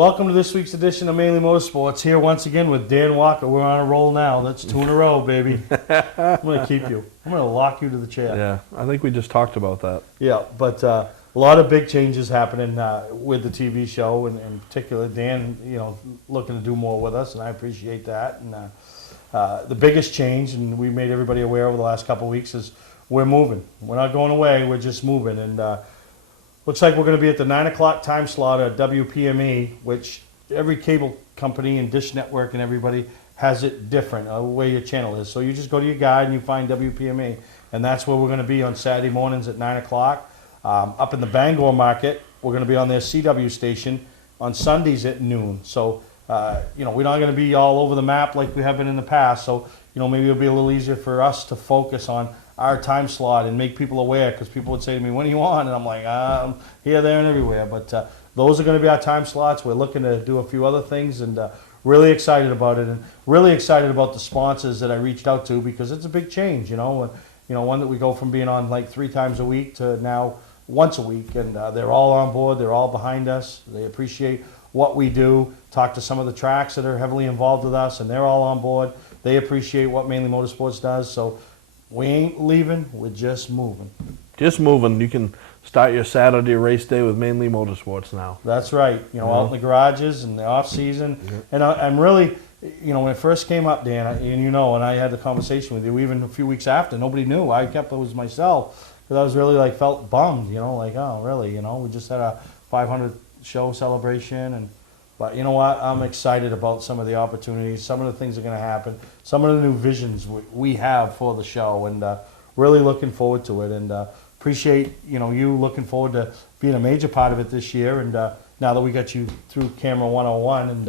welcome to this week's edition of Mainly Motorsports. Here once again with Dan Walker. We're on a roll now. That's 2 in a row, baby. I'm going to keep you. I'm going to lock you to the chair. Yeah, I think we just talked about that. Yeah, but a lot of big changes happening with the TV show, and in particular, Dan, looking to do more with us, and I appreciate that. And the biggest change, and we made everybody aware over the last couple of weeks, is we're moving. We're not going away. We're just moving, and looks like we're going to be at the 9 o'clock time slot at WPME, which every cable company and Dish Network and everybody has it different, where your channel is. So you just go to your guide and you find WPME, and that's where we're going to be on Saturday mornings at 9 o'clock. Up in the Bangor market, we're going to be on their CW station on Sundays at noon. So, we're not going to be all over the map like we have been in the past. So, maybe it'll be a little easier for us to focus on our time slot and make people aware, because people would say to me, when are you on? And I'm like, I'm here, there, and everywhere. But those are going to be our time slots. We're looking to do a few other things, and really excited about it, and really excited about the sponsors that I reached out to, because it's a big change, one that we go from being on like 3 times a week to now once a week, and they're all on board. They're all behind us. They appreciate what we do. Talk to some of the tracks that are heavily involved with us, and they're all on board. They appreciate what Mainly Motorsports does. So we ain't leaving, we're just moving. Just moving. You can start your Saturday race day with Mainly Motorsports now. That's right. Out in the garages and the off season. And I'm really, when it first came up, Dan, and I had the conversation with you even a few weeks after, nobody knew. I kept it was myself, because I was really felt bummed, oh, really, we just had a 500 show celebration, but you know what? I'm excited about some of the opportunities, some of the things that are going to happen, some of the new visions we have for the show, and really looking forward to it, and appreciate you looking forward to being a major part of it this year, and now that we got you through camera 101, and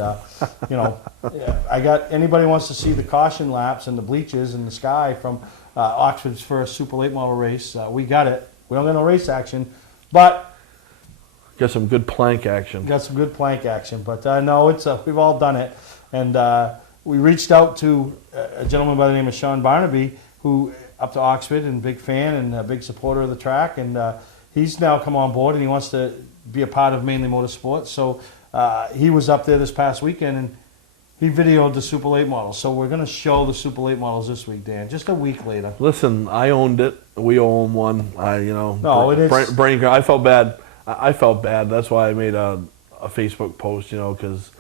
I got anybody wants to see the caution laps and the bleachers and the sky from Oxford's first Super Late Model race. We got it. We don't got no race action, but got some good plank action. But no, it's we've all done it, and we reached out to a gentleman by the name of Sean Barnaby, who up to Oxford, and big fan and a big supporter of the track, and he's now come on board, and he wants to be a part of Mainly Motorsports. So he was up there this past weekend, and he videoed the Super Late models. So we're going to show the Super Late models this week, Dan, just a week later. Listen, I owned it. We own one. I felt bad. I felt bad. That's why I made a Facebook post, because,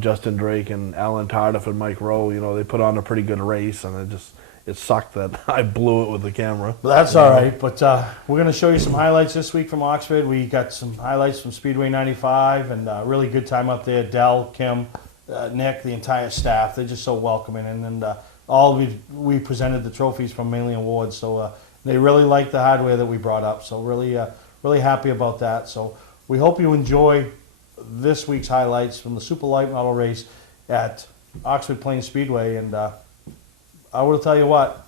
Justin Drake and Alan Tardif and Mike Rowe, they put on a pretty good race, and it sucked that I blew it with the camera. That's all right, but we're going to show you some highlights this week from Oxford. We got some highlights from Speedway 95, and really good time up there. Del, Kim, Nick, the entire staff, they're just so welcoming, and we presented the trophies from Mainly Awards, so they really liked the hardware that we brought up, so really happy about that. So we hope you enjoy this week's highlights from the Super Light Model race at Oxford Plains Speedway, and I will tell you what,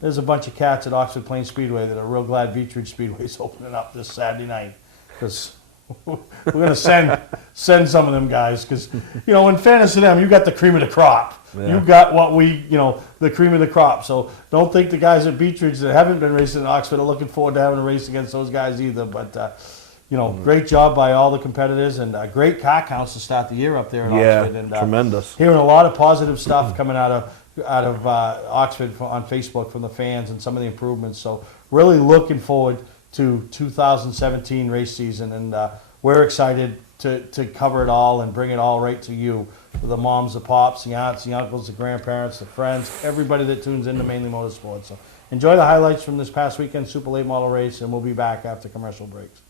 there's a bunch of cats at Oxford Plains Speedway that are real glad Beechridge Speedway is opening up this Saturday night, because we're going to send some of them guys, because, in fairness to them, you got the cream of the crop. Yeah. You got what the cream of the crop. So don't think the guys at Beechridge that haven't been racing in Oxford are looking forward to having a race against those guys either. But, great job by all the competitors, and great car counts to start the year up there in Oxford. And tremendous. Hearing a lot of positive stuff coming out of Oxford on Facebook from the fans, and some of the improvements. So really looking forward to 2017 race season, and we're excited to cover it all and bring it all right to you, the moms, the pops, the aunts, the uncles, the grandparents, the friends, everybody that tunes into Mainly Motorsports. So enjoy the highlights from this past weekend Super Late Model race, and we'll be back after commercial breaks.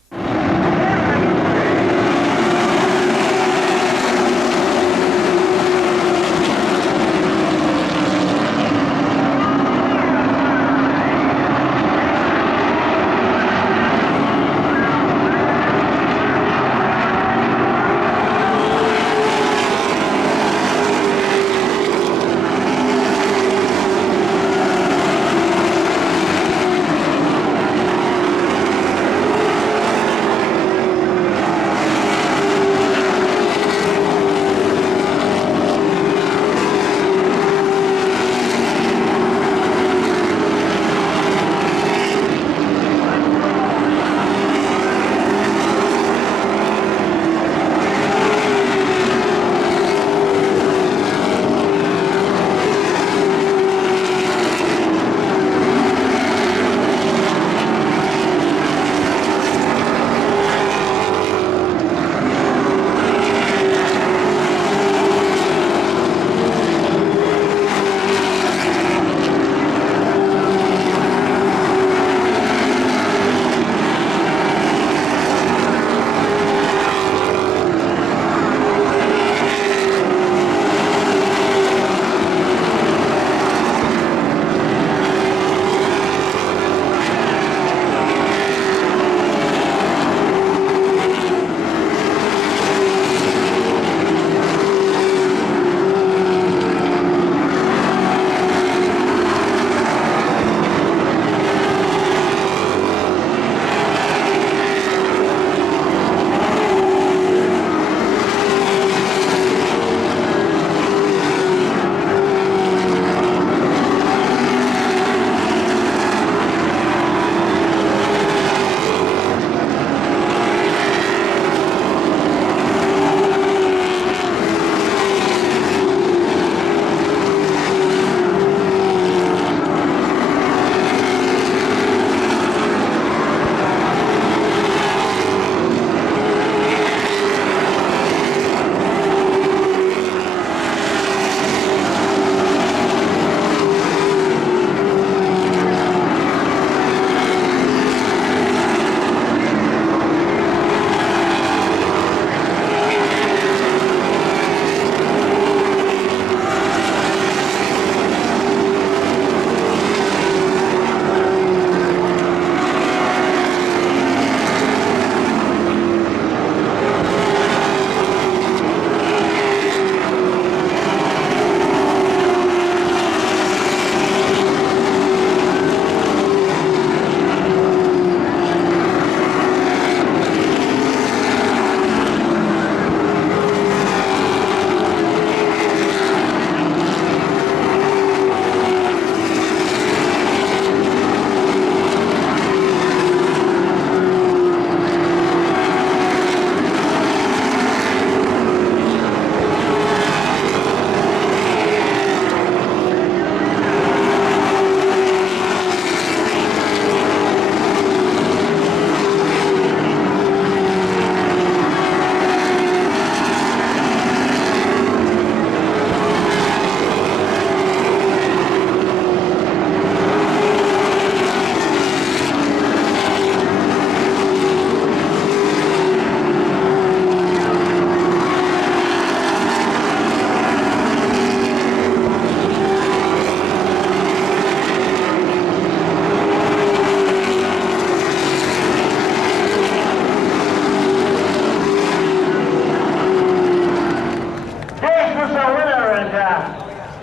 introduce our winner, and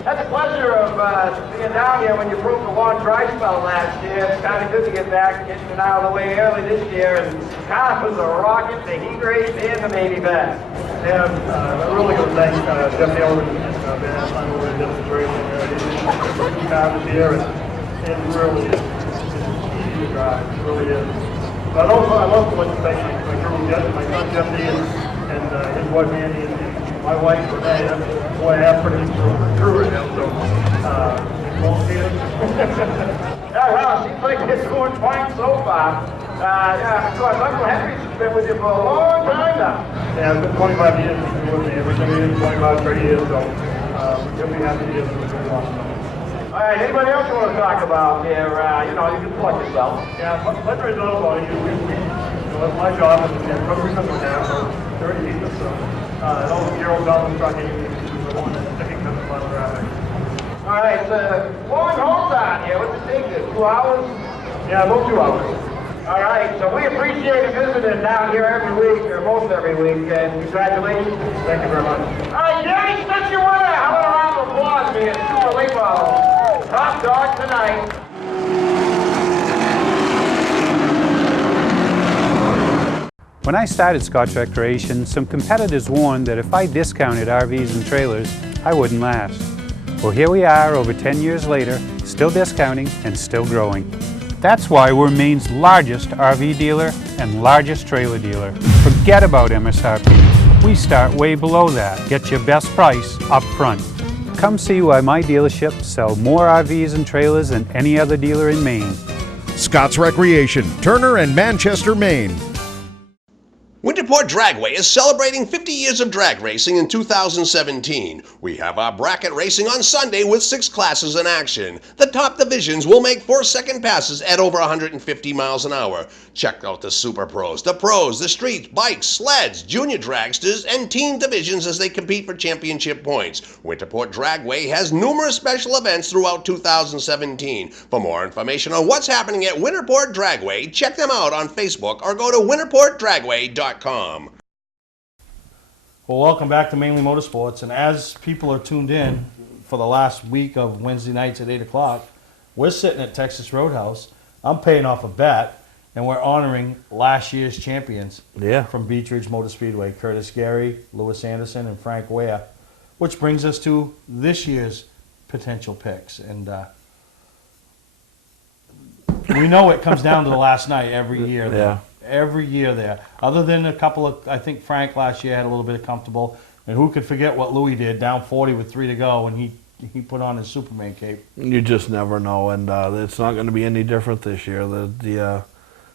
had the pleasure of being down here when you broke the long dry spell last year. It's kind of good to get back, getting it out of the way early this year, and Calf was a rocket, the heat race, and the Navy best. Yeah, I'm really going to thank Jeff Taylor and Ben Asline over at Demonstration. He's got this year, and really, it's easy to drive. It really is. But also, I love to thank my crew, my son Jeff D, and his wife Andy, and my wife Renee. Boy, I have pretty crew right now, so won't see it. Yeah, well, it seems like it's going fine so far. Yeah, of course, Uncle Henry's been with you for a long time now. Yeah, it's been 25 years he's been with me. Everything he did 25, 30 years, so he'll be happy to do it. All right, anybody else you want to talk about here? You know, you can plug yourself. Yeah, let me know about it. That's my job, and cook something down for 30 people, so and all the Euro Dolphins trucking is the one that's sticking to the front traffic. All right, it's a long haul down here. What's it take you? 2 hours? Yeah, about 2 hours. All right, so we appreciate you visiting down here every week, or most every week, and congratulations. Thank you very much. All right, Gary, since you won it, how about a round of applause, man? Super Lake Ball. Top dog tonight. When I started Scotch Recreation, some competitors warned that if I discounted RVs and trailers, I wouldn't last. Well, here we are over 10 years later, still discounting and still growing. That's why we're Maine's largest RV dealer and largest trailer dealer. Forget about MSRP. We start way below that. Get your best price up front. Come see why my dealerships sell more RVs and trailers than any other dealer in Maine. Scott's Recreation, Turner and Manchester, Maine. Winterport Dragway is celebrating 50 years of drag racing in 2017. We have our bracket racing on Sunday with 6 classes in action. The top divisions will make 4-second passes at over 150 miles an hour. Check out the Super Pros, the Pros, the Street, Bikes, Sleds, Junior Dragsters, and Team divisions as they compete for championship points. Winterport Dragway has numerous special events throughout 2017. For more information on what's happening at Winterport Dragway, check them out on Facebook or go to winterportdragway.com. Well, welcome back to Mainly Motorsports, and as people are tuned in for the last week of Wednesday nights at 8 o'clock, we're sitting at Texas Roadhouse. I'm paying off a bet, and we're honoring last year's champions from Beech Ridge Motor Speedway, Curtis Gary, Lewis Anderson, and Frank Ware, which brings us to this year's potential picks. And we know it comes down to the last night every year. Yeah. Every year there. Other than a couple of, I think Frank last year had a little bit of comfortable. And who could forget what Louis did, down 40 with 3 to go, and he put on his Superman cape. You just never know, and it's not going to be any different this year. The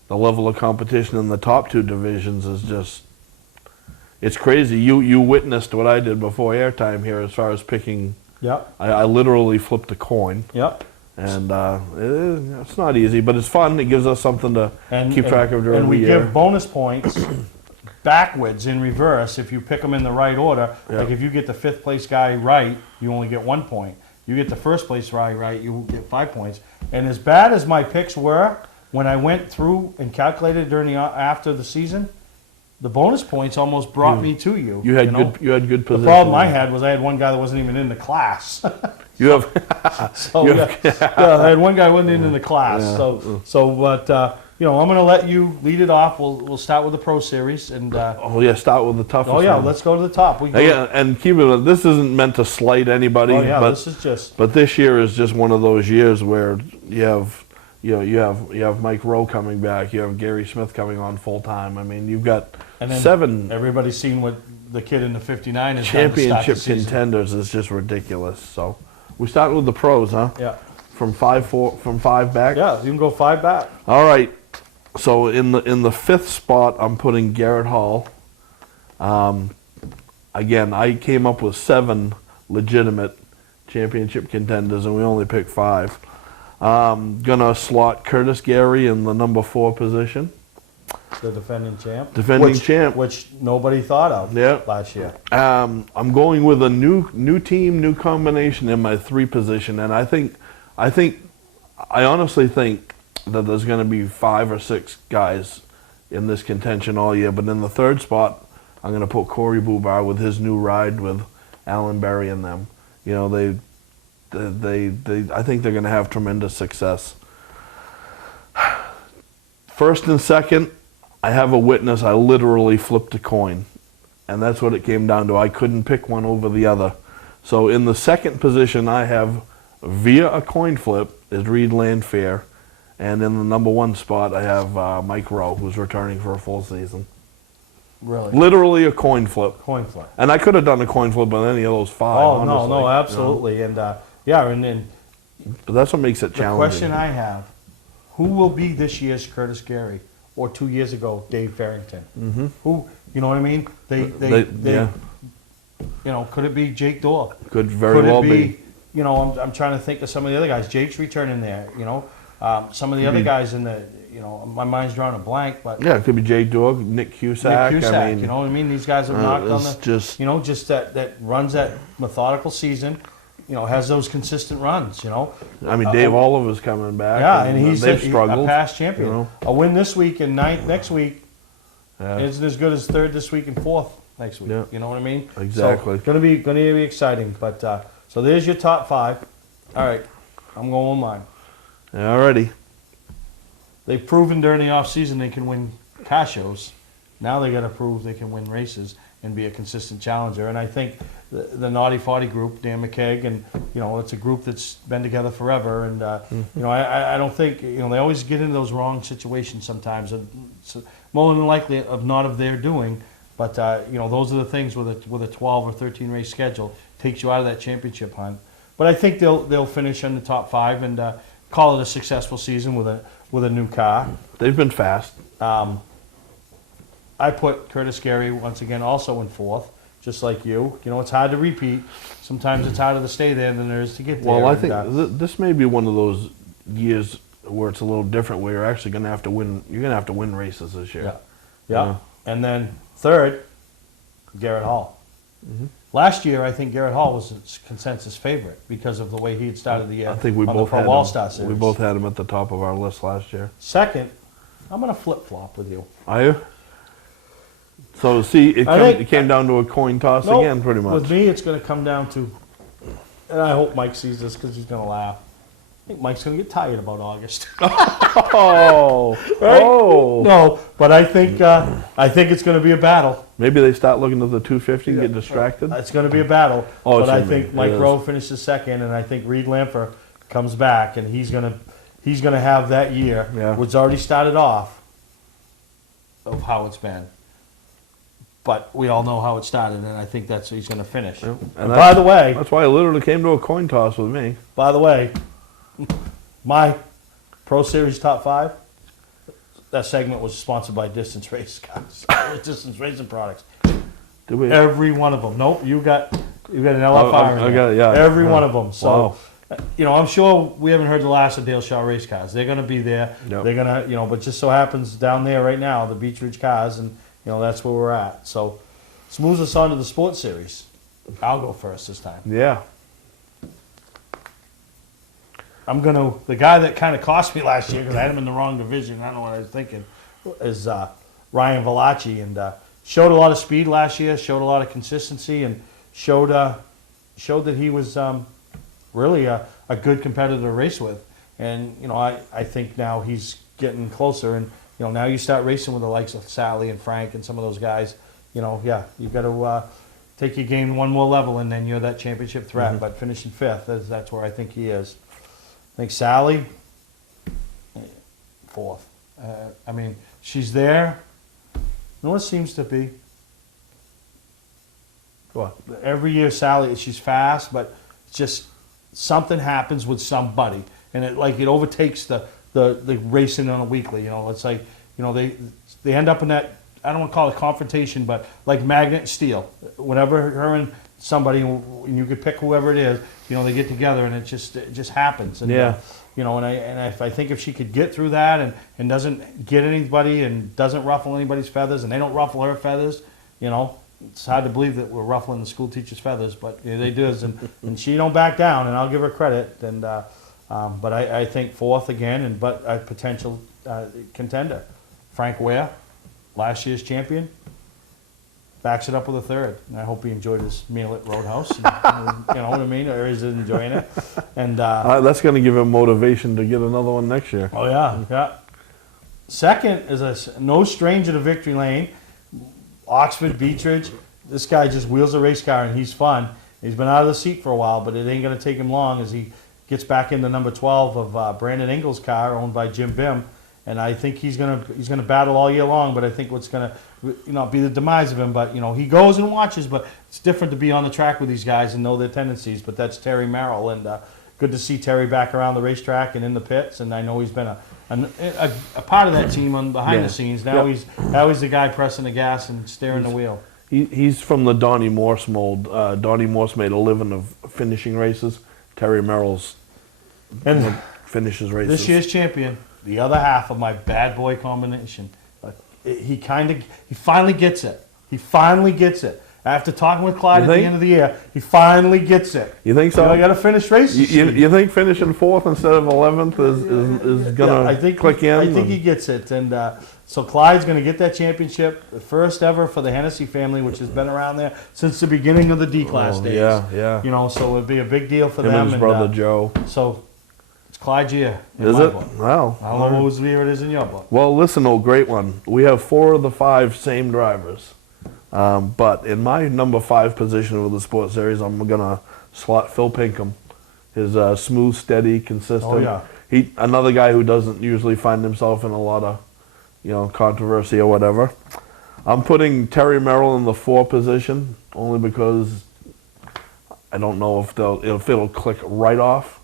level of competition in the top 2 divisions is just, it's crazy. You witnessed what I did before airtime here as far as picking. Yep. I literally flipped a coin. Yep. And it's not easy, but it's fun. It gives us something to keep track of during the year. And we give bonus points backwards in reverse if you pick them in the right order. Yep. Like if you get the 5th place guy right, you only get 1 point. You get the 1st place guy right, you get 5 points. And as bad as my picks were, when I went through and calculated during after the season, the bonus points almost brought me to you. You had good position. The problem I had was I had one guy that wasn't even in the class. You have. I had one guy who wasn't in the class. Yeah. But you know, I'm going to let you lead it off. We'll start with the Pro Series and. Start with the toughest. Oh yeah, one. let's go to the top. And keep it. This isn't meant to slight anybody. Oh yeah, but, this is just. But this year is just one of those years where you have Mike Rowe coming back. You have Gary Smith coming on full time. I mean, you've got 7. Everybady's seen what the kid in the 59 is. Championship contenders is just ridiculous. So we start with the pros, huh? Yeah. From 5 back. Yeah, you can go 5 back. All right. So in the 5th spot, I'm putting Garrett Hall. Again, I came up with 7 legitimate championship contenders, and we only picked 5. Gonna slot Curtis Gary in the number 4 position. The defending champ. Which nobody thought of last year. I'm going with a new team, new combination in my 3 position, and I honestly think that there's going to be 5 or 6 guys in this contention all year. But in the 3rd spot, I'm going to put Corey Bubar with his new ride with Alan Berry and them. You know, I think they're going to have tremendous success. First and second, I have a witness. I literally flipped a coin, and that's what it came down to. I couldn't pick one over the other. So in the second position, I have, via a coin flip, is Reed Landfair, and in the number 1 spot, I have Mike Rowe, who's returning for a full season. Really? Literally a coin flip. Coin flip. And I could have done a coin flip on any of those 5. Oh, honestly, no, absolutely. You know? And, yeah, and then but that's what makes it the challenging. question I have, who will be this year's Curtis Gary? Or 2 years ago, Dave Farrington? Mm-hmm. Who, you know what I mean? They yeah. You know, could it be Jake Dorr? Could very well be. You know, I'm trying to think of some of the other guys. Jake's returning there, you know. Some of the other guys in the, you know, my mind's drawing a blank, but Yeah, it could be Jake Dorr, Nick Cusack. Nick Cusack, I mean, you know what I mean? These guys have knocked on the, just, you know, just that runs that methodical season, you know, has those consistent runs, you know. I mean, Dave Oliver's coming back. Yeah, and he's they've struggled. a past champion. You know. A win this week and 9th next week Yeah. isn't as good as 3rd this week and 4th next week. Yeah. You know what I mean? Exactly. So, gonna be exciting. But so there's your top 5. All right, I'm going with mine. Alrighty. They've proven during the off season they can win car shows. Now they got to prove they can win races and be a consistent challenger. And I think the Naughty 40 group, Dan McKeag, and you know, it's a group that's been together forever. And you know, I don't think, you know, they always get into those wrong situations sometimes. It's more than likely of not of their doing, but you know, those are the things with a 12 or 13 race schedule takes you out of that championship hunt. But I think they'll finish in the top 5 and call it a successful season with a new car. They've been fast. I put Curtis Gary once again also in 4th, just like you. You know, it's hard to repeat. Sometimes it's harder to stay there than there is to get there. Well, I think this may be one of those years where it's a little different, where you're actually going to have to win. You're going to have to win races this year. Yeah. And then 3rd, Garrett Hall. Mm-hmm. Last year, I think Garrett Hall was a consensus favorite because of the way he had started the year. I think we on both the had Pro All-Star Series. We both had him at the top of our list last year. 2nd, I'm going to flip-flop with you. Are you? So see, it came down to a coin toss Nope. again, pretty much. With me, it's going to come down to, and I hope Mike sees this because he's going to laugh. I think Mike's going to get tired about August. Oh, Right? oh. No, but I think it's going to be a battle. Maybe they start looking at the 250 and get distracted. It's going to be a battle. Oh, but I it's gonna think be. Mike It Rowe is. finishes 2nd, and I think Reed Lampher comes back, and he's going to have that year, Yeah. which already started off, of how it's been. But we all know how it started, and I think that's he's going to finish. Yeah. And by the way, That's why it literally came to a coin toss with me. my Pro Series top 5, that segment was sponsored by Distance Race Cars, Distance Racing Products. Did we? Every one of them. Nope, you got an LFR in I there. got it, yeah. Every Yeah. one of them. So, Wow. you know, I'm sure we haven't heard the last of Dale Shaw Race Cars. They're going to be there. Yep. They're going to, you know, but just so happens down there right now, the Beach Ridge Cars, and, you know, that's where we're at. So, this moves us on to the Sports Series. I'll go first this time. Yeah. The guy that kind of cost me last year because I had him in the wrong division, I don't know what I was thinking, is Ryan Valachi, and showed a lot of speed last year, showed a lot of consistency, and showed that he was really a good competitor to race with. And, you know, I think now he's getting closer, and, you know, now you start racing with the likes of Sally and Frank and some of those guys, you know, yeah, you've got to take your game one more level, and then you're that championship threat. Mm-hmm. But finishing 5th, that's where I think he is. I think Sally, 4th. I mean, she's there. You know what it seems to be? What? Every year, Sally, she's fast, but just something happens with somebody, and it overtakes the racing on a weekly. You know, it's like, you know, they end up in that, I don't want to call it confrontation, but like magnet and steel. Whenever her and somebody, and you could pick whoever it is, you know, they get together, and it just happens. And, Yeah. you know, I think if she could get through that and doesn't get anybody and doesn't ruffle anybody's feathers, and they don't ruffle her feathers, you know, it's hard to believe that we're ruffling the school teacher's feathers, but you know, they do. And she don't back down, and I'll give her credit. And but I think 4th again, but a potential contender. Frank Ware, last year's champion. backs it up with a third. And I hope he enjoyed his meal at Roadhouse. And, you know what I mean? Or is enjoying it. And that's going to give him motivation to get another one next year. oh yeah, yeah. Second is no stranger to victory lane. Oxford, Beechridge. This guy just wheels a race car and he's fun. He's been out of the seat for a while, but it ain't going to take him long as he gets back into number 12 of Brandon Engel's car, owned by Jim Bim. And I think he's gonna battle all year long. But I think what's gonna be the demise of him. But he goes and watches. But it's different to be on the track with these guys and know their tendencies. But that's Terry Merrill, and good to see Terry back around the racetrack and in the pits. And I know he's been a part of that team behind the scenes. Now he's the guy pressing the gas and steering the wheel. He's from the Donnie Morse mold. Donnie Morse made a living of finishing races. Terry Merrill's And finishes races. this year's champion, the other half of my bad boy combination. He finally gets it. He finally gets it. After talking with Clyde at the end of the year, he finally gets it. You think so? I got to finish races. You think finishing 4th instead of 11th is going to click in? I think he gets it. And so Clyde's going to get that championship, the first ever for the Hennessy family, which has been around there since the beginning of the D-Class days. Yeah. So it'd be a big deal for Him them. and his brother Joe. So it's Clyde's year. Is it? Wow. I don't know whose year it is in your book. Well, listen, great one. We have 4 of the 5 same drivers. But in my number 5 position with the Sports Series, I'm going to slot Phil Pinkham. His smooth, steady, consistent. Oh, yeah. Another guy who doesn't usually find himself in a lot of, controversy or whatever. I'm putting Terry Merrill in the 4 position only because I don't know if it'll click right off.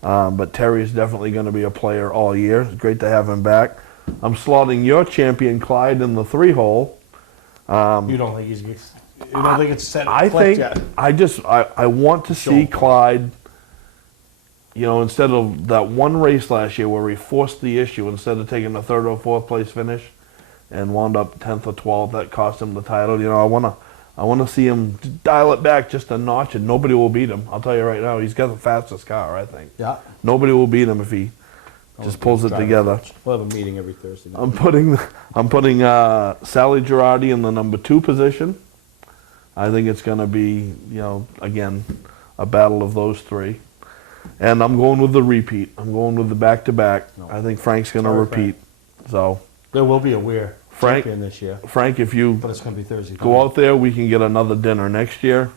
But Terry's definitely going to be a player all year. It's great to have him back. I'm slotting your champion Clyde in the 3-hole. You don't think it's set? I think yet? I want to see Clyde. Instead of that one race last year where he forced the issue, instead of taking a 3rd or 4th place finish, and wound up 10th or 12th, that cost him the title. I want to see him dial it back just a notch, and nobody will beat him. I'll tell you right now, he's got the fastest car, I think. Yeah. Nobody will beat him if he just pulls it together. We'll have a meeting every Thursday night. I'm putting Sally Girardi in the number 2 position. I think it's going to be, again, a battle of those 3. And I'm going with the repeat. I'm going with the back-to-back. I think Frank's going to repeat. So There will be a Weir champion this year. Frank, if you But it's going to be Thursday. go out there, we can get another dinner next year.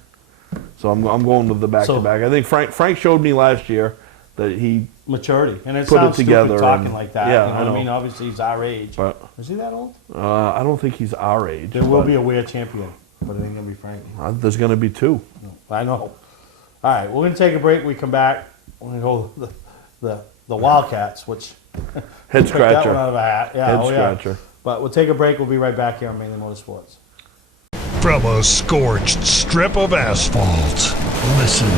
So I'm going with the back-to-back. I think Frank showed me last year that he maturity, and it put sounds it together stupid talking and- like that. yeah, you know I what I know. mean? Obviously, he's our age. But Is he that old? I don't think he's our age. There will but, be a Weir champion, but it ain't going to be Frank. There's going to be 2. I know. All right, we're going to take a break. We come back. We're going to go the Wildcats, which Head picked that one scratcher. out of a hat. Yeah, Head oh, yeah. scratcher. But we'll take a break. We'll be right back here on Mainly Motorsports. From a scorched strip of asphalt, listen,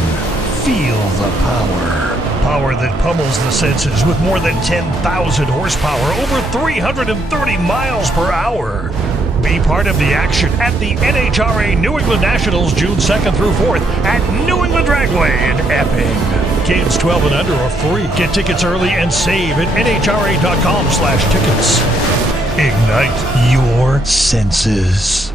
feel the power. Power that pummels the senses with more than 10,000 horsepower, over 330 miles per hour. Be part of the action at the NHRA New England Nationals June 2nd through 4th at New England Dragway in Epping. Kids 12 and under are free. Get tickets early and save at nhra.com/tickets. Ignite your senses.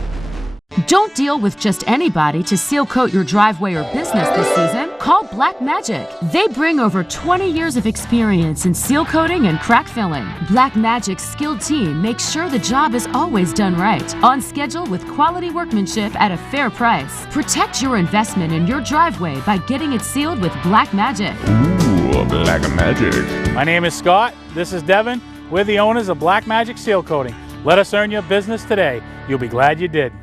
Don't deal with just anybody to seal coat your driveway or business this season. Call Black Magic. They bring over 20 years of experience in seal coating and crack filling. Black Magic's skilled team makes sure the job is always done right, on schedule with quality workmanship at a fair price. Protect your investment in your driveway by getting it sealed with Black Magic. Ooh, Black Magic. My name is Scott. This is Devin. We're the owners of Black Magic Seal Coating. Let us earn your business today. You'll be glad you did.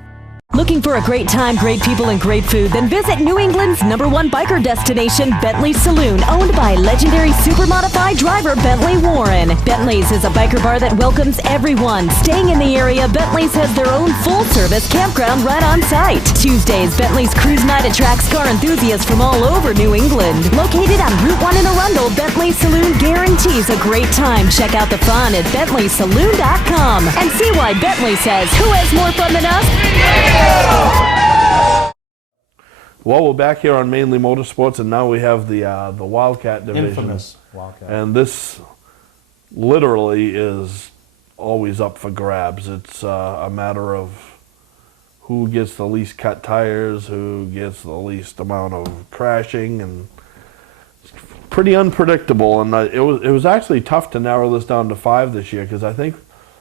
Looking for a great time, great people, and great food? Then visit New England's #1 biker destination, Bentley's Saloon, owned by legendary super-modified driver Bentley Warren. Bentley's is a biker bar that welcomes everyone. Staying in the area, Bentley's has their own full-service campground right on site. Tuesdays, Bentley's Cruise Night attracts car enthusiasts from all over New England. Located on Route 1 in Arundel, Bentley's Saloon guarantees a great time. Check out the fun at BentleySaloon.com and see why Bentley says, who has more fun than us? Well, we're back here on Mainly Motorsports, and now we have the Wildcat division. Infamous Wildcat. And this literally is always up for grabs. It's a matter of who gets the least cut tires, who gets the least amount of crashing, and it's pretty unpredictable. And it was actually tough to narrow this down to 5 this year, because I think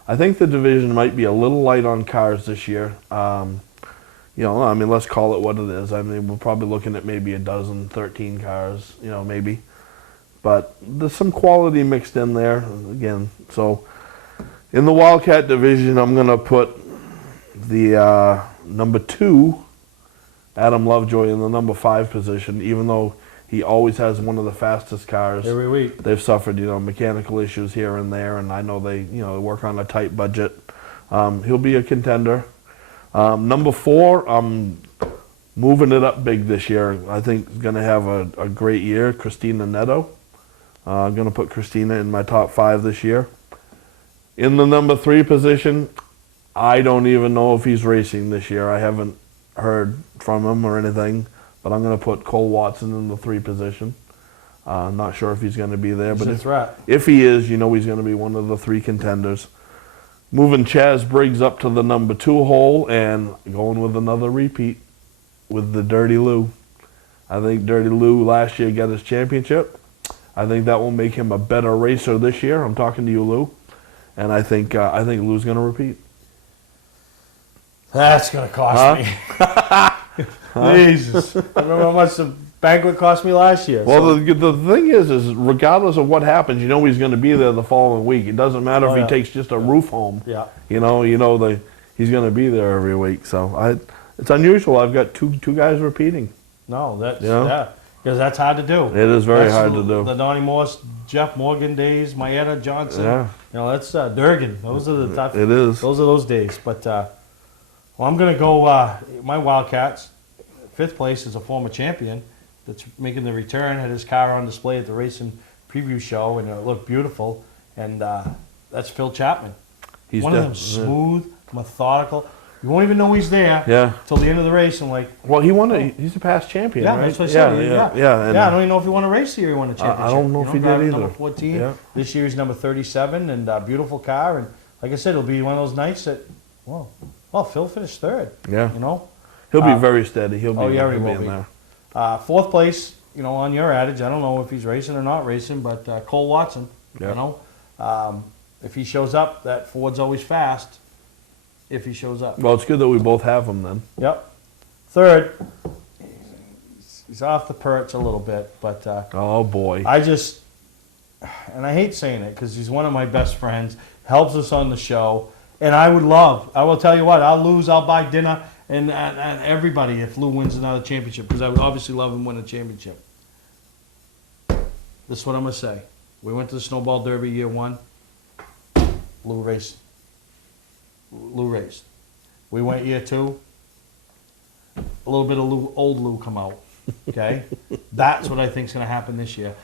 the division might be a little light on cars this year. You know, I mean, let's call it what it is. I mean, we're probably looking at maybe a dozen, 13 cars, you know, maybe. But there's some quality mixed in there, again. So in the Wildcat division, I'm going to put the number 2, Adam Lovejoy, in the number 5 position, even though he always has one of the fastest cars. Every week. They've suffered, you know, mechanical issues here and there, and I know they, you know, work on a tight budget. He'll be a contender. Number 4, I'm moving it up big this year. I think is going to have a great year. Christina Neto. I'm going to put Christina in my top 5 this year. In the number 3 position, I don't even know if he's racing this year. I haven't heard from him or anything, but I'm going to put Cole Watson in the 3 position. I'm not sure if he's going to be there, He's but a threat. if he is, you know he's going to be one of the 3 contenders. Moving Chaz Briggs up to the number 2 hole and going with another repeat with the Dirty Lou. I think Dirty Lou last year got his championship. I think that will make him a better racer this year. I'm talking to you, Lou. And I think Lou's going to repeat. That's going to cost me. Jesus. I remember how much the banquet cost me last year. Well, the thing is regardless of what happens, you know he's going to be there the following week. It doesn't matter if he takes just a roof home. Yeah. You know he's going to be there every week. So it's unusual. I've got two guys repeating. No, that's Yeah. because that's hard to do. It is very hard to do. The Donnie Morse, Jeff Morgan days, Mayetta Johnson. Yeah. You know, that's Durgan. Those are the tough. It is. Those are those days. But well, I'm going to go. My Wildcats, 5th place is a former champion that's making the return. Had his car on display at the racing preview show, and it looked beautiful. And that's Phil Chapman. He's one of them smooth, methodical. You won't even know he's there till the end of the race. And like, well, he's a past champion, yeah, right? that's what I said. Yeah. I don't even know if he won a race here. He won a championship. I don't know if he did driving either. Number 14. Yeah. This year he's number 37, and beautiful car. And like I said, it'll be one of those nights that, well, Phil finished 3rd. Yeah. You know, he'll be very steady. He'll be he in will be. there. 4th place. You know, on your adage, I don't know if he's racing or not racing, but Cole Watson. Yeah. You know, if he shows up, that Ford's always fast. If he shows up. Well, it's good that we both have him then. Yep. 3rd, he's off the perch a little bit, but oh boy, I I hate saying it because he's one of my best friends, helps us on the show, and I will tell you what, I'll buy dinner and everybody if Lou wins another championship, because I would obviously love him win a championship. This is what I'm going to say. We went to the Snowball Derby year 1. Lou raced. We went year 2. A little bit of old Lou come out. Okay? That's what I think is going to happen this year.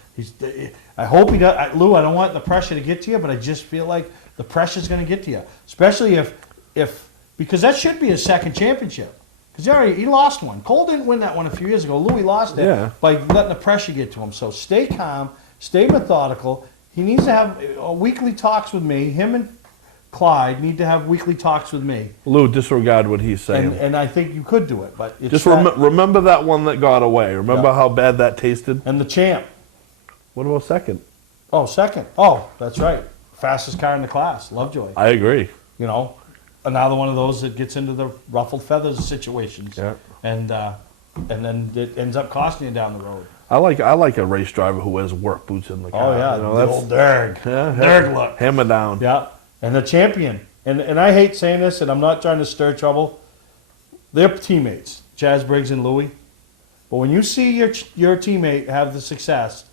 I hope he does. Lou, I don't want the pressure to get to you, but I just feel like the pressure is going to get to you. Especially if because that should be his 2nd championship. Because he lost one. Cole didn't win that one a few years ago. Louis lost it by letting the pressure get to him. So stay calm, stay methodical. He needs to have weekly talks with me. Him and Clyde need to have weekly talks with me. Lou, disregard what he's saying. And I think you could do it, but it's just remember that one that got away. Remember how bad that tasted. And the champ. What about 2nd? Oh, 2nd. Oh, that's right. Fastest car in the class, Lovejoy. I agree. You know, another one of those that gets into the ruffled feathers situations. Yeah. And then it ends up costing you down the road. I like a race driver who wears work boots in the car. Oh yeah, you know, the old Derg. Yeah, Derg look. Hammer down. Yeah. And the champion. And I hate saying this, and I'm not trying to stir trouble. They're teammates, Chaz Briggs and Louie. But when you see your teammate have the success,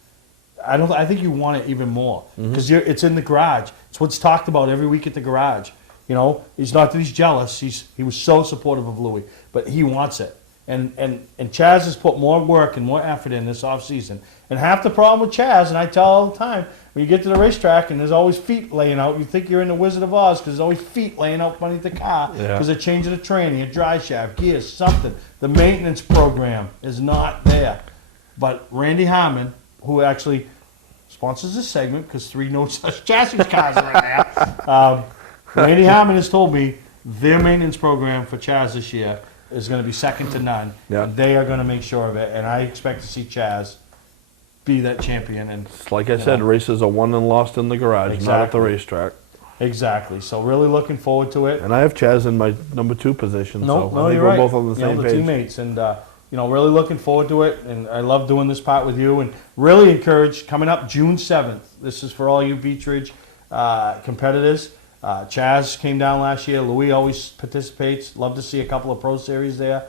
I think you want it even more because it's in the garage. It's what's talked about every week at the garage. You know, it's not that he's jealous. He was so supportive of Louie, but he wants it. And Chaz has put more work and more effort in this offseason. And half the problem with Chaz, and I tell all the time, when you get to the racetrack and there's always feet laying out, you think you're in the Wizard of Oz because there's always feet laying out beneath the car because they're changing a tranny, a dry shaft, gears, something. The maintenance program is not there. But Randy Harmon, who actually sponsors this segment because 3 no such chassis cars are right now, Randy Harmon has told me their maintenance program for Chaz this year is going to be second to none. Yeah. They are going to make sure of it, and I expect to see Chaz be that champion. And like I said, races are won and lost in the garage, not at the Exactly. racetrack. Exactly. So really looking forward to it. And I have Chaz in my number 2 position, so I think you're we're right. both on the same page. Teammates, and really looking forward to it. And I love doing this part with you, and really encourage coming up June 7th. This is for all you Beach Ridge competitors. Chaz came down last year. Louis always participates. Love to see a couple of Pro Series there.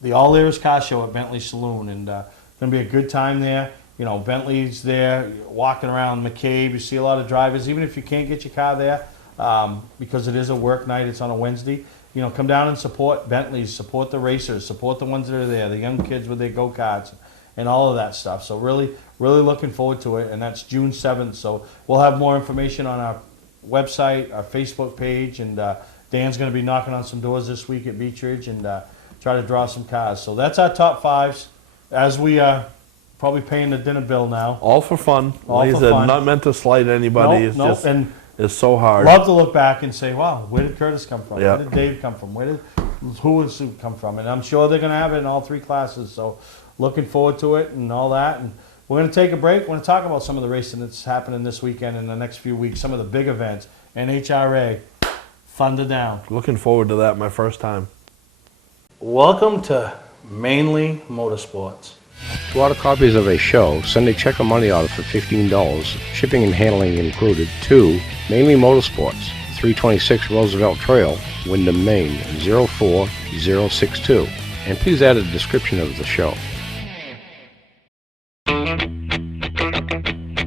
The All Ears Car Show at Bentley Saloon, and going to be a good time there. Bentley's there, walking around McCabe. You see a lot of drivers, even if you can't get your car there, because it is a work night. It's on a Wednesday. Come down and support Bentley's, support the racers, support the ones that are there, the young kids with their go-karts, and all of that stuff. So really, really looking forward to it, and that's June 7th. So we'll have more information on our website, our Facebook page, and Dan's going to be knocking on some doors this week at Beach Ridge and try to draw some cars. So that's our top 5s, as we probably paying the dinner bill now. All for fun. All like for I said, fun. not meant to slight anybody. And it's so hard. love to look back and say, wow, where did Curtis come from? Yeah. Where did Dave come from? Who would Sue come from? And I'm sure they're going to have it in all 3 classes. So looking forward to it and all that. And we're going to take a break. We're going to talk about some of the racing that's happening this weekend and the next few weeks, some of the big events. NHRA, Thunder Down. Looking forward to that, my first time. Welcome to Mainely Motorsports. To order copies of a show, send a check or money order for $15, shipping and handling included, to Mainly Motorsports, 326 Roosevelt Trail, Windham, Maine, 04062. And please add a description of the show.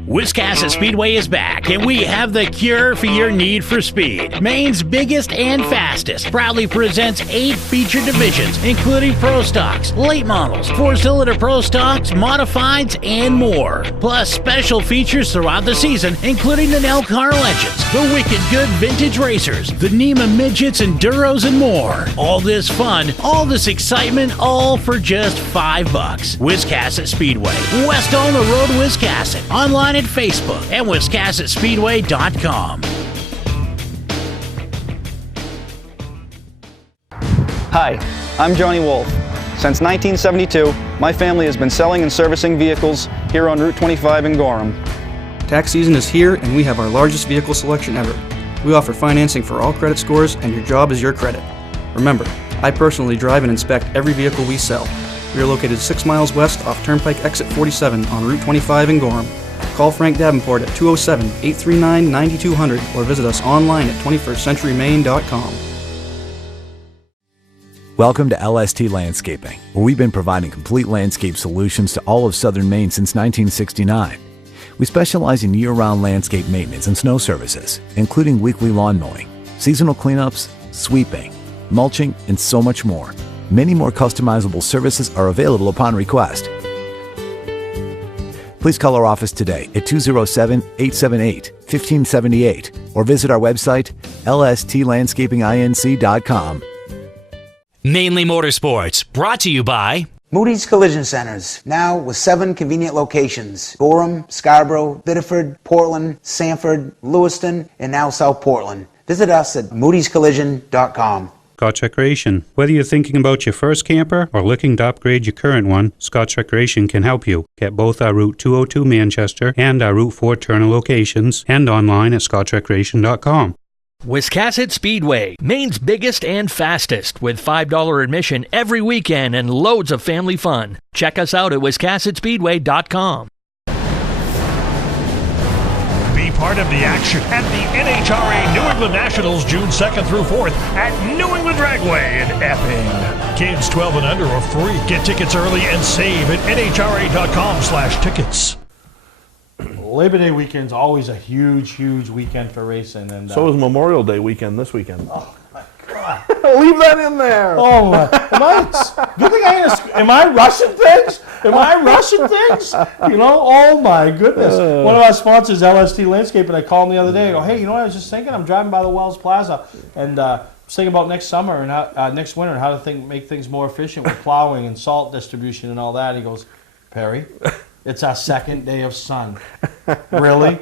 Wiscasset Speedway is back, and we have the cure for your need for speed. Maine's biggest and fastest proudly presents 8 feature divisions, including Pro Stocks, late models, 4-cylinder Pro Stocks, modifieds, and more. Plus special features throughout the season, including the Nell Car Legends, the Wicked Good Vintage Racers, the NEMA Midgets, Enduros, and more. All this fun, all this excitement, all for just $5. Wiscasset Speedway, West on the Road, Wiscasset. Online at Facebook and WiscassetSpeedway.com. Hi, I'm Johnny Wolf. Since 1972, my family has been selling and servicing vehicles here on Route 25 in Gorham. Tax season is here and we have our largest vehicle selection ever. We offer financing for all credit scores and your job is your credit. Remember, I personally drive and inspect every vehicle we sell. We are located 6 miles west off Turnpike Exit 47 on Route 25 in Gorham. Call Frank Davenport at 207-839-9200 or visit us online at 21stcenturymaine.com. Welcome to LST Landscaping, where we've been providing complete landscape solutions to all of southern Maine since 1969. We specialize in year-round landscape maintenance and snow services, including weekly lawn mowing, seasonal cleanups, sweeping, mulching, and so much more. Many more customizable services are available upon request. Please call our office today at 207-878-1578 or visit our website, lstlandscapinginc.com. Mainly Motorsports, brought to you by Moody's Collision Centers, now with 7 convenient locations: Gorham, Scarborough, Biddeford, Portland, Sanford, Lewiston, and now South Portland. Visit us at moodyscollision.com. Scotch Recreation. Whether you're thinking about your first camper or looking to upgrade your current one, Scotch Recreation can help you. Get both our Route 202 Manchester and our Route 4 Turner locations and online at scotchrecreation.com. Wiscasset Speedway, Maine's biggest and fastest, with $5 admission every weekend and loads of family fun. Check us out at wiscassetspeedway.com. Be part of the action at the NHRA New England Nationals June 2nd through 4th at New England Dragway in Epping. Kids 12 and under are free. Get tickets early and save at nhra.com/tickets. Labor Day weekend's always a huge weekend for racing, and So is Memorial Day weekend this weekend. Oh my God! Leave that in there. Oh my! Good thing am I rushing things? Oh my goodness! One of our sponsors, LST Landscaping, I called him the other day. I go, hey, you know what I was just thinking? I'm driving by the Wells Plaza, and I was thinking about next summer and how, next winter and how to make things more efficient with plowing and salt distribution and all that. He goes, Perry, It's our second day of sun. Really?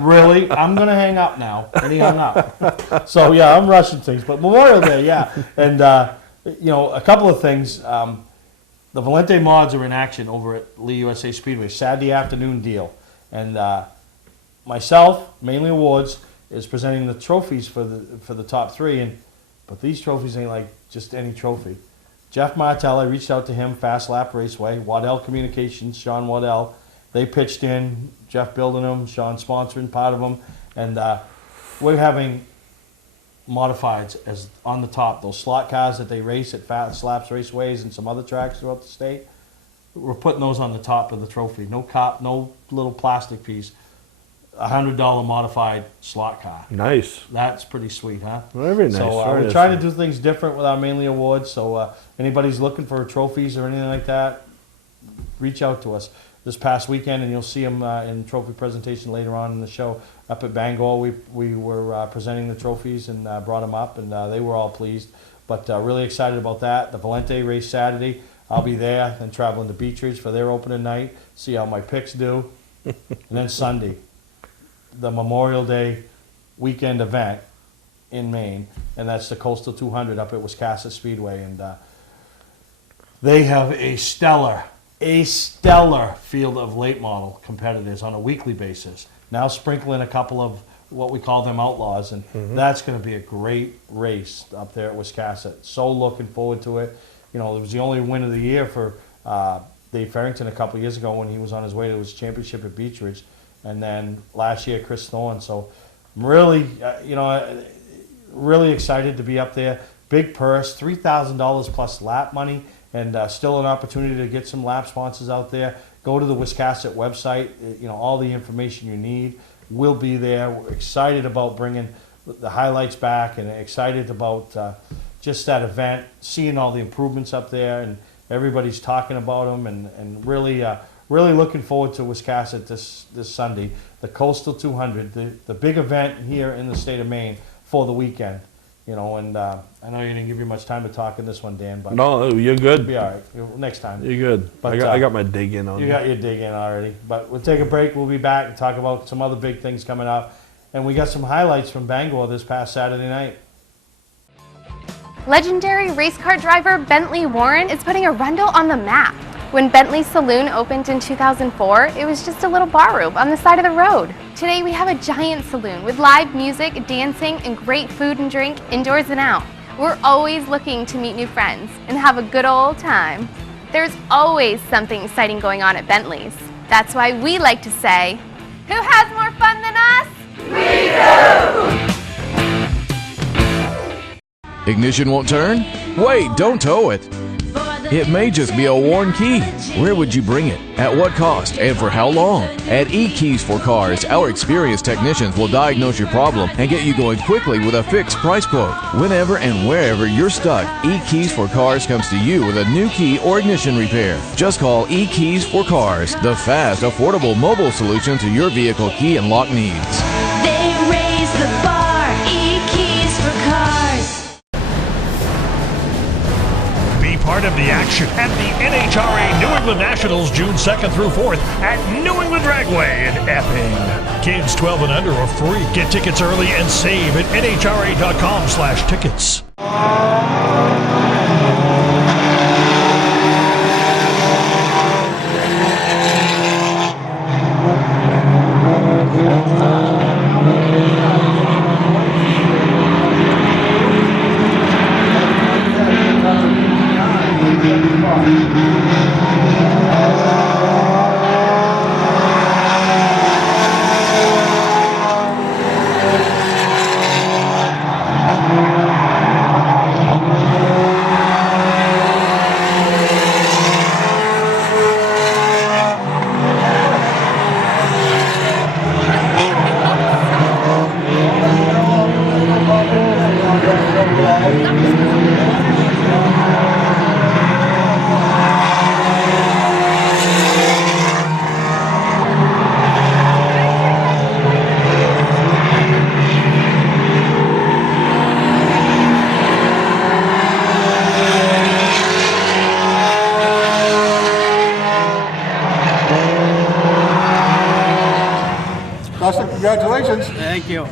Really? I'm going to hang up now. And he hung up. So, yeah, I'm rushing things. But Memorial Day, yeah. And, a couple of things. The Valente mods are in action over at Lee USA Speedway. Saturday afternoon deal. And myself, Mainly Awards, is presenting the trophies for the top three. But these trophies ain't like just any trophy. Jeff Martell, I reached out to him, Fast Lap Raceway, Waddell Communications, Sean Waddell. They pitched in, Jeff building them, Sean sponsoring part of them. And we're having modifieds as on the top. Those slot cars that they race at Fast Laps Raceways and some other tracks throughout the state, we're putting those on the top of the trophy. No cop, no little plastic piece. $100 modified slot car. Nice. That's pretty sweet, huh? Very nice. So we're trying to do things different with our Mainly Awards. So anybody's looking for trophies or anything like that, reach out to us. This past weekend, and you'll see them in trophy presentation later on in the show. Up at Bangor, we were presenting the trophies and brought them up, and they were all pleased. But really excited about that. The Valente race Saturday, I'll be there and traveling to Beach Ridge for their opening night, see how my picks do. And then Sunday, the Memorial Day weekend event in Maine, and that's the Coastal 200 up at Wiscasset Speedway. And they have a stellar field of late model competitors on a weekly basis. Now sprinkling a couple of what we call them outlaws, and that's going to be a great race up there at Wiscasset. So looking forward to it. It was the only win of the year for Dave Farrington a couple of years ago when he was on his way to his championship at Beach Ridge. And then last year, Chris Thorne. So I'm really, really excited to be up there. Big purse, $3,000 plus lap money, and still an opportunity to get some lap sponsors out there. Go to the Wiscasset website. All the information you need will be there. We're excited about bringing the highlights back, and excited about just that event, seeing all the improvements up there, and everybody's talking about them, and really. Really looking forward to Wiscasset this Sunday, the Coastal 200, the big event here in the state of Maine for the weekend. And I know you didn't give you much time to talk in this one, Dan, but no, you're good. You'll be all right. Next time. You're good. But I got my dig in on you. You got your dig in already. But we'll take a break. We'll be back and talk about some other big things coming up. And we got some highlights from Bangor this past Saturday night. Legendary race car driver Bentley Warren is putting Arundel on the map. When Bentley Saloon opened in 2004, it was just a little bar room on the side of the road. Today we have a giant saloon with live music, dancing, and great food and drink indoors and out. We're always looking to meet new friends and have a good old time. There's always something exciting going on at Bentley's. That's why we like to say, who has more fun than us? We do! Ignition won't turn? Wait, don't tow it. It may just be a worn key. Where would you bring it? At what cost? And for how long? At eKeys for Cars, our experienced technicians will diagnose your problem and get you going quickly with a fixed price quote. Whenever and wherever you're stuck, eKeys for Cars comes to you with a new key or ignition repair. Just call eKeys for Cars, the fast, affordable mobile solution to your vehicle key and lock needs. They raise the bar, eKeys for Cars. Part of the action at the NHRA New England Nationals June 2nd through 4th at New England Dragway in Epping. Kids 12 and under are free. Get tickets early and save at nhra.com/tickets. Congratulations. Thank you.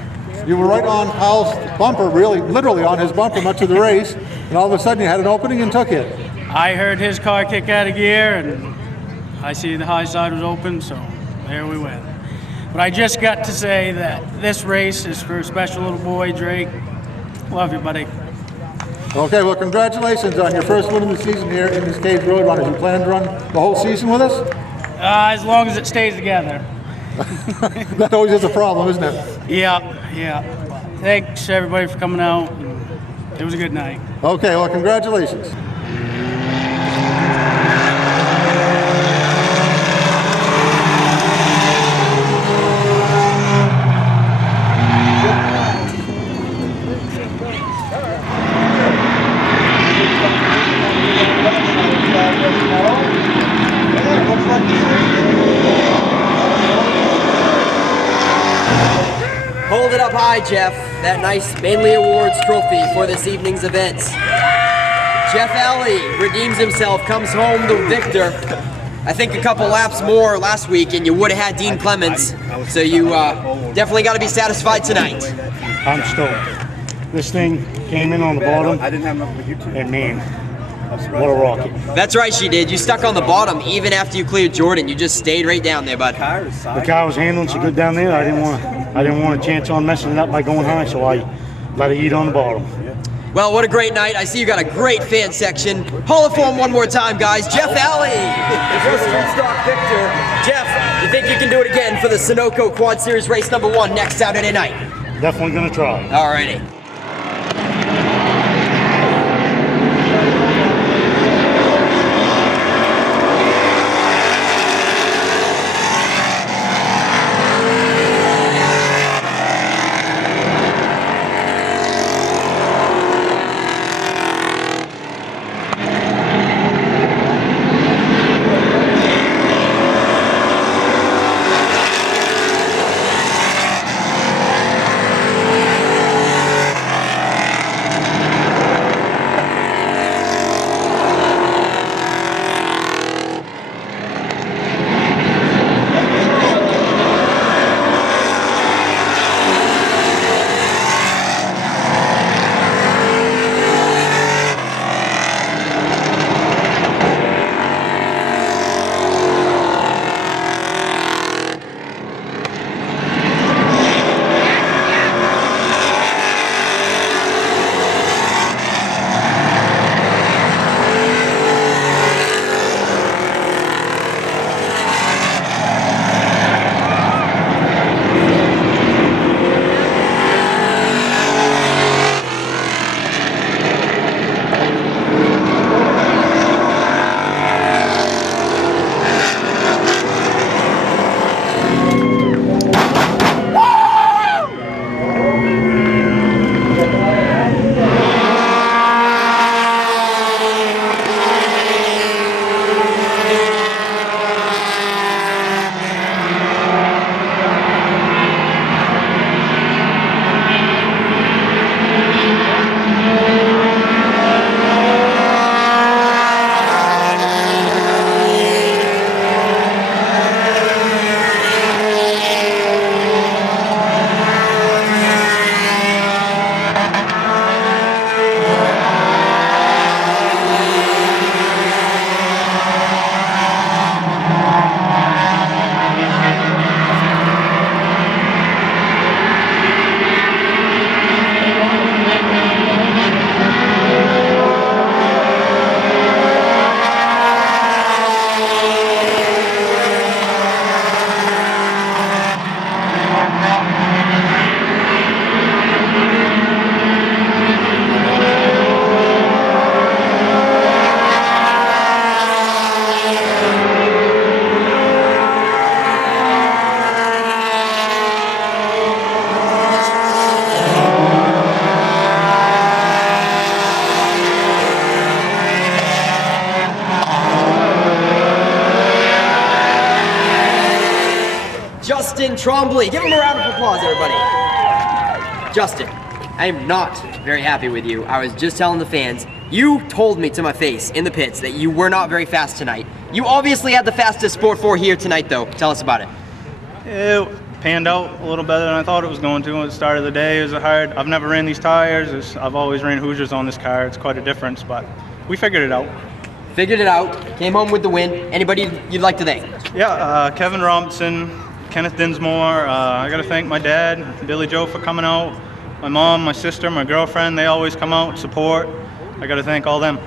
You were right on Hal's bumper, really, literally on his bumper much of the race, and all of a sudden you had an opening and took it. I heard his car kick out of gear, and I see the high side was open, so there we went. But I just got to say that this race is for a special little boy, Drake. Love you, buddy. Okay, well, congratulations on your first win of the season here in this Cage Road Runners. You plan to run the whole season with us? As long as it stays together. That always is a problem, isn't it? Yeah. Thanks, everybody, for coming out. It was a good night. Okay, well, congratulations. Hold it up high, Jeff. That nice Mainely Awards trophy for this evening's events. Jeff Alley redeems himself, comes home the victor. I think a couple laps more last week and you would have had Dean Clements. So you definitely got to be satisfied tonight. I'm stoked. This thing came in on the bottom, and man, what a rocket. That's right, she did. You stuck on the bottom even after you cleared Jordan. You just stayed right down there, bud. The car was handling so good down there, I didn't want a chance on messing it up by going high, so I let it eat on the bottom. Well, what a great night. I see you got a great fan section. Hall of Fame one more time, guys. Jeff Alley, your street stock victor. Jeff, you think you can do it again for the Sunoco Quad Series race #1 next Saturday night? Definitely gonna try. Alrighty. Justin Trombley. Give him a round of applause, everybody. Justin, I am not very happy with you. I was just telling the fans, you told me to my face in the pits that you were not very fast tonight. You obviously had the fastest Sport 4 here tonight, though. Tell us about it. panned out a little better than I thought it was going to at the start of the day. It was hard. I've never ran these tires. I've always ran Hoosiers on this car. It's quite a difference, but we figured it out. Figured it out, came home with the win. Anybody you'd like to thank? Yeah, Kevin Robinson, Kenneth Dinsmore. I got to thank my dad, Billy Joe, for coming out. My mom, my sister, my girlfriend, they always come out and support. I got to thank all them.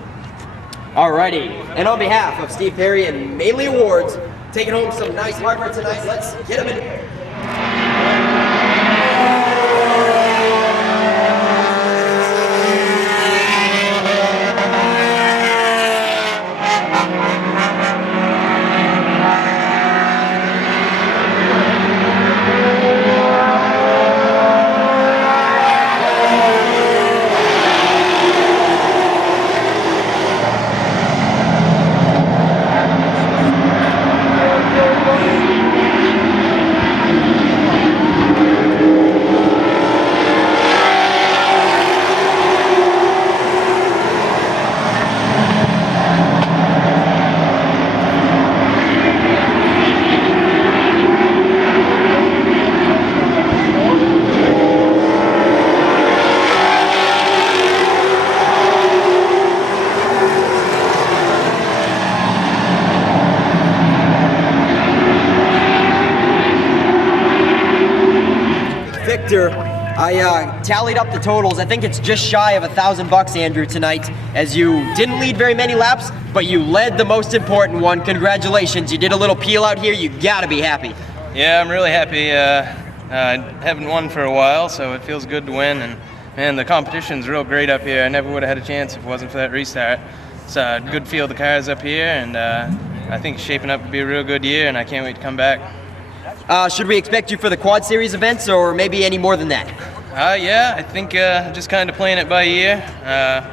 Alrighty, and on behalf of Steve Perry and Mainely Awards, taking home some nice hardware tonight, let's get them in here. Victor, I tallied up the totals. I think it's just shy of $1,000, Andrew, tonight, as you didn't lead very many laps, but you led the most important one. Congratulations. You did a little peel out here. You gotta be happy. Yeah, I'm really happy. I haven't won for a while, so it feels good to win. And man, the competition's real great up here. I never would have had a chance if it wasn't for that restart. It's a good field of cars up here, and I think it's shaping up to be a real good year, and I can't wait to come back. Should we expect you for the Quad Series events, or maybe any more than that? Yeah, I think just kind of playing it by ear.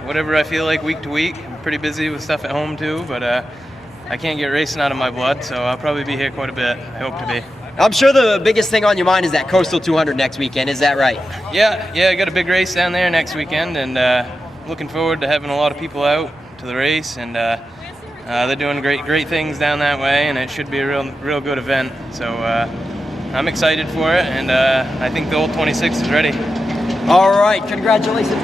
Whatever I feel like week to week. I'm pretty busy with stuff at home too, but I can't get racing out of my blood, so I'll probably be here quite a bit. I hope to be. I'm sure the biggest thing on your mind is that Coastal 200 next weekend. Is that right? Yeah, I got a big race down there next weekend, and looking forward to having a lot of people out to the race, and they're doing great things down that way, and it should be a real good event. So I'm excited for it, and I think the old 26 is ready. All right, congratulations.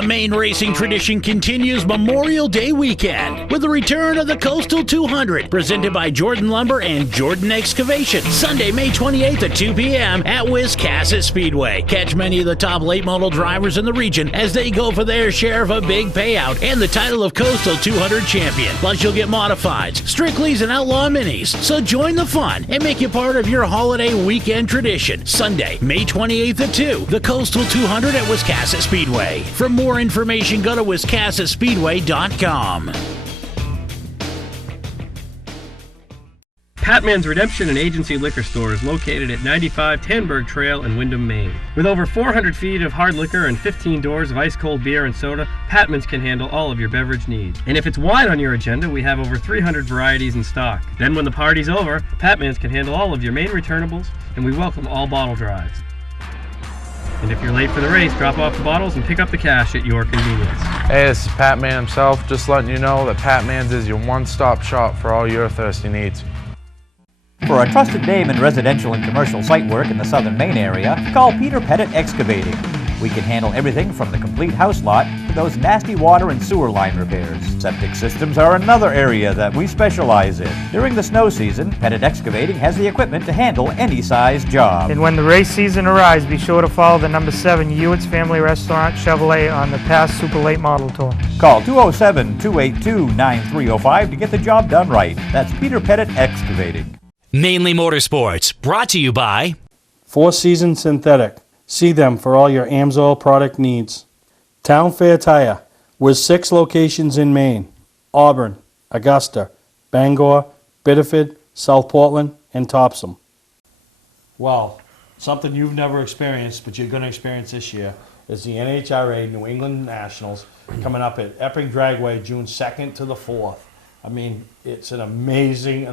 A Maine racing tradition continues Memorial Day weekend with the return of the Coastal 200, presented by Jordan Lumber and Jordan Excavation. Sunday, May 28th at 2 p.m. at Wiscasset Speedway. Catch many of the top late model drivers in the region as they go for their share of a big payout and the title of Coastal 200 champion. Plus, you'll get modifieds, Strictly's, and Outlaw Minis. So join the fun and make it part of your holiday weekend tradition. Sunday, May 28th at 2, the Coastal 200 at Wiscasset Speedway. For more information, go to wiscassetspeedway.com. Patman's Redemption and Agency Liquor Store is located at 95 Tanberg Trail in Windham, Maine. With over 400 feet of hard liquor and 15 doors of ice-cold beer and soda, Patman's can handle all of your beverage needs. And if it's wine on your agenda, we have over 300 varieties in stock. Then when the party's over, Patman's can handle all of your Maine returnables, and we welcome all bottle drives. And if you're late for the race, drop off the bottles and pick up the cash at your convenience. Hey, this is Pat Man himself, just letting you know that Pat Man's is your one-stop shop for all your thirsty needs. For a trusted name in residential and commercial site work in the southern Maine area, call Peter Pettit Excavating. We can handle everything from the complete house lot to those nasty water and sewer line repairs. Septic systems are another area that we specialize in. During the snow season, Pettit Excavating has the equipment to handle any size job. And when the race season arrives, be sure to follow the number 7 Hewitt's Family Restaurant Chevrolet on the past Super Late Model Tour. Call 207-282-9305 to get the job done right. That's Peter Pettit Excavating. Mainely Motorsports, brought to you by Four Season Synthetic. See them for all your AMSOIL product needs. Town Fair Tire, with 6 locations in Maine: Auburn, Augusta, Bangor, Biddeford, South Portland, and Topsom. Well, something you've never experienced, but you're going to experience this year, is the NHRA New England Nationals coming up at Epping Dragway June 2nd to the 4th. I mean, it's an amazing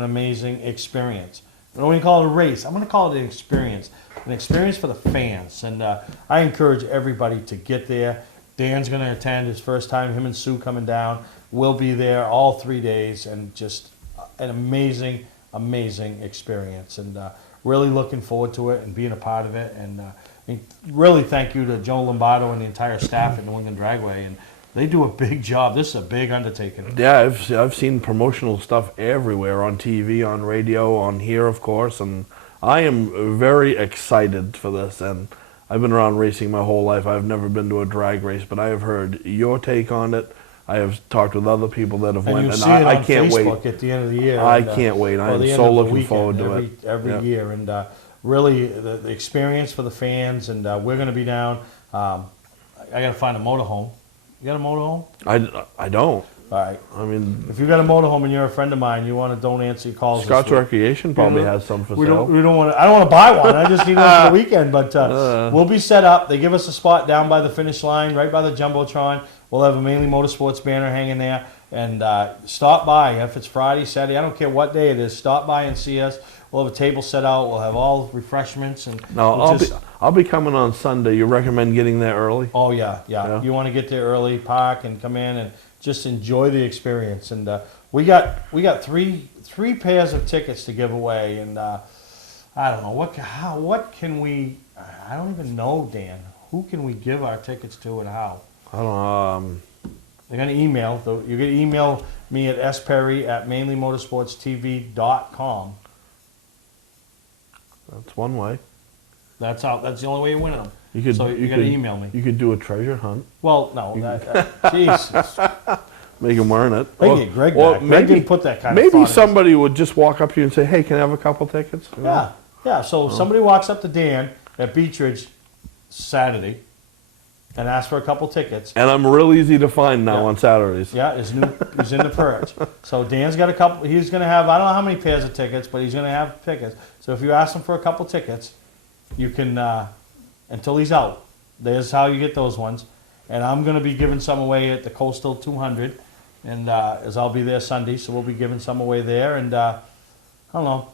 experience. I don't even call it a race. I'm going to call it an experience for the fans. And I encourage everybody to get there. Dan's going to attend his first time. Him and Sue coming down. We'll be there all 3 days, and just an amazing experience. And really looking forward to it and being a part of it. And really thank you to Joe Lombardo and the entire staff at New England Dragway. And they do a big job. This is a big undertaking. Yeah, I've seen promotional stuff everywhere, on TV, on radio, on here, of course, and I am very excited for this. And I've been around racing my whole life. I've never been to a drag race, but I have heard your take on it. I have talked with other people that have went, and I can't wait. At the end of the year. I can't wait. I am so looking forward to it every year, and really the experience for the fans. And we're going to be down. I got to find a motorhome. You got a motorhome? I don't. All right. I mean, if you got a motorhome and you're a friend of mine, you want to don't answer your calls. Scott's Recreation probably has some for sale. We don't want to. I don't want to buy one. I just need one for the weekend. But we'll be set up. They give us a spot down by the finish line, right by the jumbotron. We'll have a Mainly Motorsports banner hanging there, and stop by if it's Friday, Saturday. I don't care what day it is. Stop by and see us. We'll have a table set out. We'll have all refreshments, and I'll be coming on Sunday. You recommend getting there early? Oh yeah. You want to get there early, park, and come in and just enjoy the experience. And we got three pairs of tickets to give away, and I don't know what can we. I don't even know, Dan. Who can we give our tickets to and how? I don't know. They're gonna email. You're gonna email me at sperry@mainlymotorsportstv.com. That's one way. That's the only way you're winning them. You could email me. You could do a treasure hunt. Well, no, Jesus. Make them earn it. Maybe Greg back. Greg didn't put that kind of maybe thought somebody would just walk up to you and say, "Hey, can I have a couple tickets?" Yeah. So somebody walks up to Dan at Beach Ridge Saturday and asks for a couple tickets. And I'm real easy to find now on Saturdays. Yeah, he's in the Perch. So Dan's got a couple. He's going to have, I don't know how many pairs of tickets, but he's going to have tickets. So if you ask him for a couple tickets, you can, until he's out. There's how you get those ones. And I'm going to be giving some away at the Coastal 200, and as I'll be there Sunday, so we'll be giving some away there. And I don't know.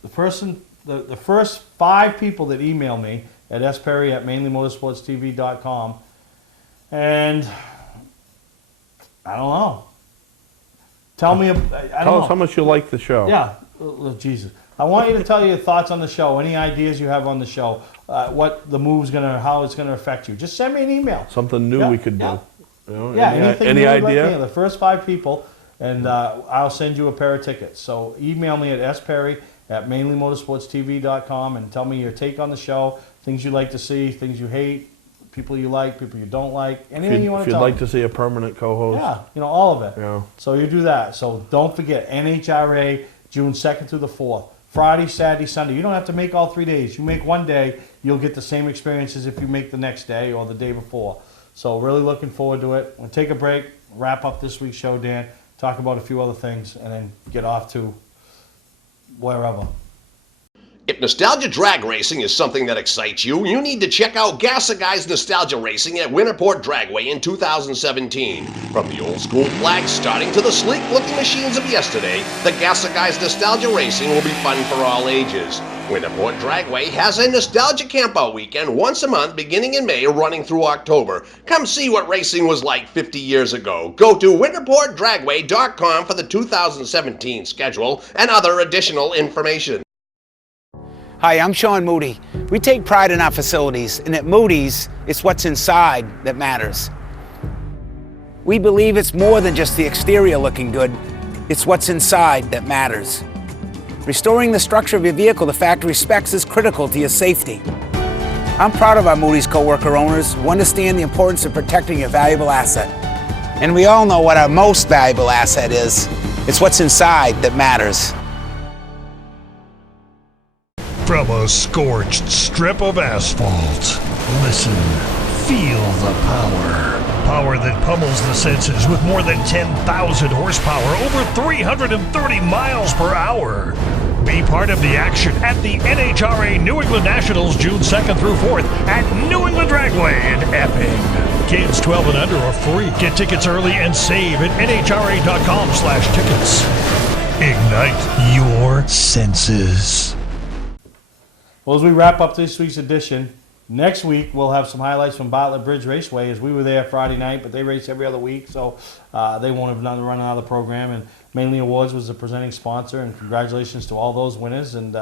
The first 5 people that email me at sperry@mainlymotorsportstv.com, and I don't know. Tell us how much you like the show. Yeah, Jesus. I want you to tell your thoughts on the show, any ideas you have on the show, what the move's how it's gonna affect you. Just send me an email. Something new we could do. You know, Anything any new you'd like idea? me, the first 5 people, and I'll send you a pair of tickets. So email me at sperry@mainlymotorsportstv.com and tell me your take on the show, things you like to see, things you hate, people you like, people you don't like, anything you want to tell If you'd me. like to see a permanent co-host. Yeah, all of it. Yeah. So you do that. So don't forget, NHRA, June 2nd through the 4th. Friday, Saturday, Sunday. You don't have to make all 3 days. You make one day, you'll get the same experience as if you make the next day or the day before. So really looking forward to it. We'll take a break, wrap up this week's show, Dan, talk about a few other things, and then get off to wherever. If nostalgia drag racing is something that excites you, you need to check out Gassa Guys Nostalgia Racing at Winterport Dragway in 2017. From the old school flags starting to the sleek looking machines of yesterday, the Gassa Guys Nostalgia Racing will be fun for all ages. Winterport Dragway has a nostalgia campout weekend once a month beginning in May running through October. Come see what racing was like 50 years ago. Go to winterportdragway.com for the 2017 schedule and other additional information. Hi, I'm Sean Moody. We take pride in our facilities, and at Moody's, it's what's inside that matters. We believe it's more than just the exterior looking good, it's what's inside that matters. Restoring the structure of your vehicle to factory specs is critical to your safety. I'm proud of our Moody's co-worker owners who understand the importance of protecting your valuable asset. And we all know what our most valuable asset is. It's what's inside that matters. From a scorched strip of asphalt, listen, feel the power. Power that pummels the senses with more than 10,000 horsepower, over 330 miles per hour. Be part of the action at the NHRA New England Nationals June 2nd through 4th at New England Dragway in Epping. Kids 12 and under are free. Get tickets early and save at nhra.com/tickets. Ignite your senses. Well, as we wrap up this week's edition, next week we'll have some highlights from Bartlett Bridge Raceway, as we were there Friday night, but they race every other week, so they won't have run another program. And Mainely Awards was the presenting sponsor, and congratulations to all those winners, and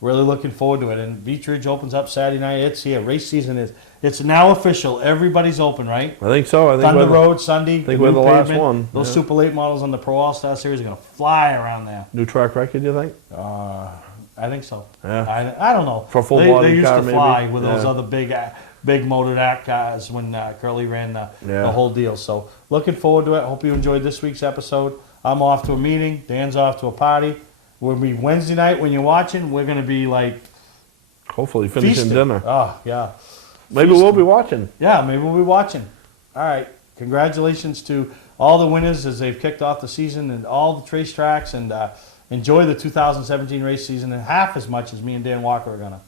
really looking forward to it. And Beach Ridge opens up Saturday night. It's here. Race season it's now official. Everybody's open, right? I think so. I think Thunder Road Sunday. I think we're the last one. Those Super Late models on the Pro All-Star Series are going to fly around there. New track record, you think? I think so. Yeah. I don't know. For full body they used car, to fly maybe? with those other big motored act cars when Curly ran the whole deal. So looking forward to it. Hope you enjoyed this week's episode. I'm off to a meeting. Dan's off to a party. We'll be Wednesday night when you're watching. We're going to be like hopefully finishing feasting. dinner. Oh, yeah. Maybe we'll be watching. Yeah, maybe we'll be watching. All right. Congratulations to all the winners as they've kicked off the season and all the race tracks, and enjoy the 2017 race season and half as much as me and Dan Walker are going to.